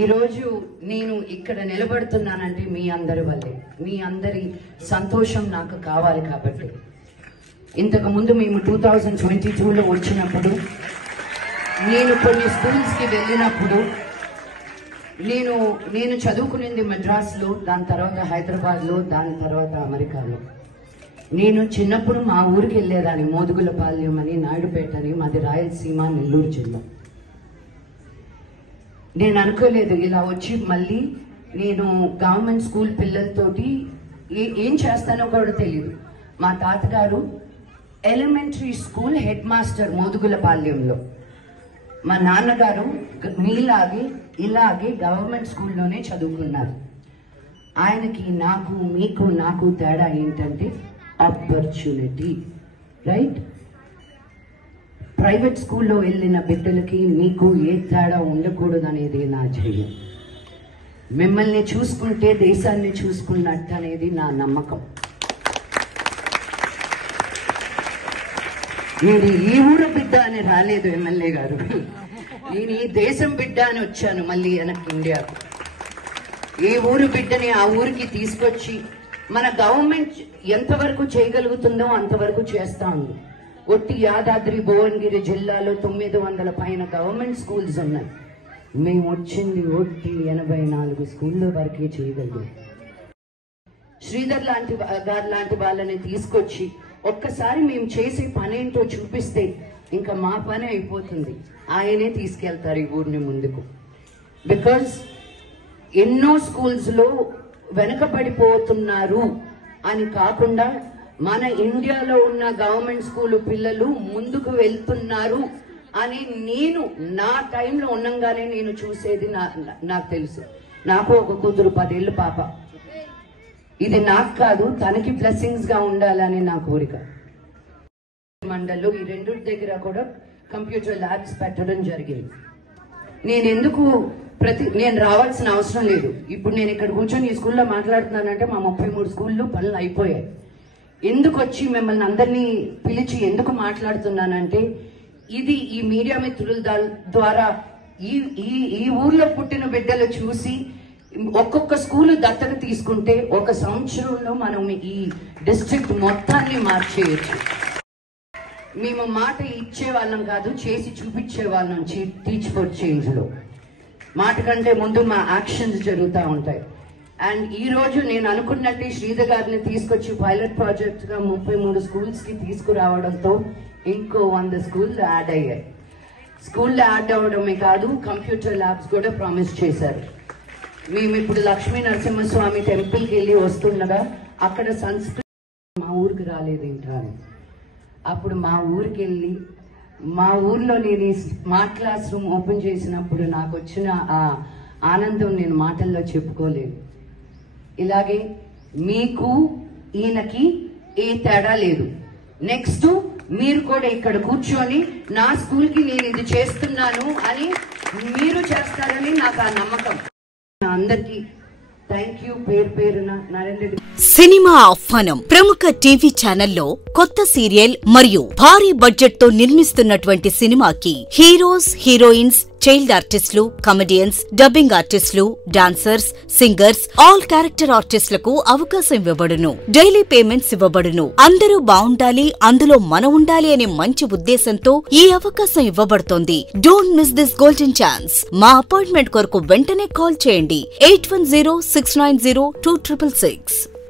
ఈ రోజు నేను ఇక్కడ నిలబడుతున్నానంటే మీ అందరి వల్లే. మీ అందరి సంతోషం నాకు కావాలి కాబట్టి. ఇంతకు ముందు మేము 2022లో వచ్చినప్పుడు, నేను కొన్ని స్కూల్స్కి వెళ్ళినప్పుడు, నేను చదువుకునేది మద్రాసులో, దాని తర్వాత హైదరాబాద్లో, దాని తర్వాత అమెరికాలో. నేను చిన్నప్పుడు మా ఊరికి వెళ్ళేదాన్ని, మోదుగులపాలెం అని, నాయుడుపేట అని, మాది రాయలసీమ, నెల్లూరు జిల్లా. నేను అనుకోలేదు ఇలా వచ్చి మళ్ళీ నేను గవర్నమెంట్ స్కూల్ పిల్లలతోటి ఏం చేస్తానో కూడా తెలియదు. మా తాతగారు ఎలిమెంటరీ స్కూల్ హెడ్ మాస్టర్ మోదుగులపాలెంలో. మా నాన్నగారు మీలాగే ఇలాగే గవర్నమెంట్ స్కూల్లోనే చదువుకున్నారు. ఆయనకి నాకు తేడా ఏంటంటే ఆపర్చునిటీ, రైట్? ప్రైవేట్ స్కూల్లో వెళ్ళిన బిడ్డలకి మీకు ఏ తేడా ఉండకూడదు అనేది నా ధ్యేయం. మిమ్మల్ని చూసుకుంటే దేశాన్ని చూసుకున్నట్టు అనేది నా నమ్మకం. నేను ఈ ఊరు బిడ్డ అని రాలేదు ఎమ్మెల్యే గారు, నేను ఈ దేశం బిడ్డ అని వచ్చాను మళ్ళీ వెనక్కి ఇండియాకు. ఏ ఊరు బిడ్డని ఆ ఊరికి తీసుకొచ్చి మన గవర్నమెంట్ ఎంతవరకు చేయగలుగుతుందో అంతవరకు చేస్తా ఉంది. ఒట్టి యాదాద్రి భువనగిరి జిల్లాలో 900 పైన గవర్నమెంట్ స్కూల్స్ ఉన్నాయి. మేము వచ్చింది ఒట్టి 84 స్కూళ్ళ వరకే చేయగలిగాం. శ్రీధర్ గారు లాంటి వాళ్ళని తీసుకొచ్చి ఒక్కసారి మేము చేసే పనేంటో చూపిస్తే ఇంకా మా పని అయిపోతుంది. ఆయనే తీసుకెళ్తారు ఈ ఊరిని ముందుకు. బికాజ్ ఎన్నో స్కూల్స్లో వెనకబడిపోతున్నారు అని కాకుండా మన ఇండియాలో ఉన్న గవర్నమెంట్ స్కూల్ పిల్లలు ముందుకు వెళ్తున్నారు అని నేను నా టైంలో ఉన్నంగానే నేను చూసేది. నాకు తెలుసు. నాకు ఒక కూతురు 10 ఏళ్ళ పాప. ఇది నాకు కాదు, తనకి బ్లెస్సింగ్స్ గా ఉండాలని నా కోరిక. మండల్లో ఈ రెండు దగ్గర కూడా కంప్యూటర్ ల్యాబ్స్ పెట్టడం జరిగింది. నేను రావాల్సిన అవసరం లేదు. ఇప్పుడు నేను ఇక్కడ కూర్చొని ఈ స్కూల్లో మాట్లాడుతున్నానంటే మా 33 స్కూళ్ళు పనులు అయిపోయాయి. ఎందుకు వచ్చి మిమ్మల్ని అందరినీ పిలిచి ఎందుకు మాట్లాడుతున్నానంటే, ఇది ఈ మీడియా మిత్రుల ద్వారా ఈ ఊర్లో పుట్టిన బిడ్డలు చూసి ఒక్కొక్క స్కూలు దత్తత తీసుకుంటే 1 సంవత్సరంలో మనం ఈ డిస్ట్రిక్ట్ మొత్తాన్ని మార్చేయచ్చు. మేము మాట ఇచ్చే వాళ్ళం కాదు, చేసి చూపించే వాళ్ళం. టీచ్ ఫర్ చేంజ్ లో మాట కంటే ముందు మా యాక్షన్స్ జరుగుతూ ఉంటాయి. అండ్ ఈ రోజు నేను అనుకున్నట్టు శ్రీధర్ గారిని తీసుకొచ్చి పైలట్ ప్రాజెక్ట్ గా 33 స్కూల్స్ కి తీసుకురావడంతో ఇంకో 100 స్కూల్ యాడ్ అయ్యాయి. స్కూల్లో యాడ్ అవ్వడమే కాదు, కంప్యూటర్ ల్యాబ్స్ కూడా ప్రామిస్ చేశారు. మేము ఇప్పుడు లక్ష్మీ నరసింహస్వామి టెంపుల్కి వెళ్ళి వస్తుండగా అక్కడ సంస్కృతి మా ఊరికి రాలేదేంటా అని, అప్పుడు మా ఊరికి వెళ్ళి మా ఊర్లో నేను స్మార్ట్ క్లాస్ రూమ్ ఓపెన్ చేసినప్పుడు నాకు వచ్చిన ఆ ఆనందం నేను మాటల్లో చెప్పుకోలేను. ఇలాగే మీకు ఈయనకి ఏ తేడా లేదు. నెక్స్ట్ మీరు కూడా ఇక్కడ కూర్చొని నా స్కూల్కి నేను ఇది చేస్తున్నాను అని మీరు చేస్తారని నాకు ఆ నమ్మకం. అందరికీ థ్యాంక్ యూ పేరు పేరున. నరేంద్ర రెడ్డి సినిమా ఆహ్వానం. ప్రముఖ టీవీ ఛానల్లో కొత్త సీరియల్ మరియు భారీ బడ్జెట్ తో నిర్మిస్తున్నటువంటి సినిమాకి హీరోస్, హీరోయిన్స్, చైల్డ్ ఆర్టిస్టులు, కమెడియన్స్, డబ్బింగ్ ఆర్టిస్టులు, డాన్సర్స్, సింగర్స్, ఆల్ క్యారెక్టర్ ఆర్టిస్టులకు అవకాశం ఇవ్వబడును. డైలీ పేమెంట్స్ ఇవ్వబడును. అందరూ బావుండాలి, అందులో మనం ఉండాలి అనే మంచి ఉద్దేశంతో ఈ అవకాశం ఇవ్వబడుతోంది. Don't miss this golden chance. మా అపాయింట్మెంట్ కొరకు వెంటనే కాల్ చేయండి 8106902666.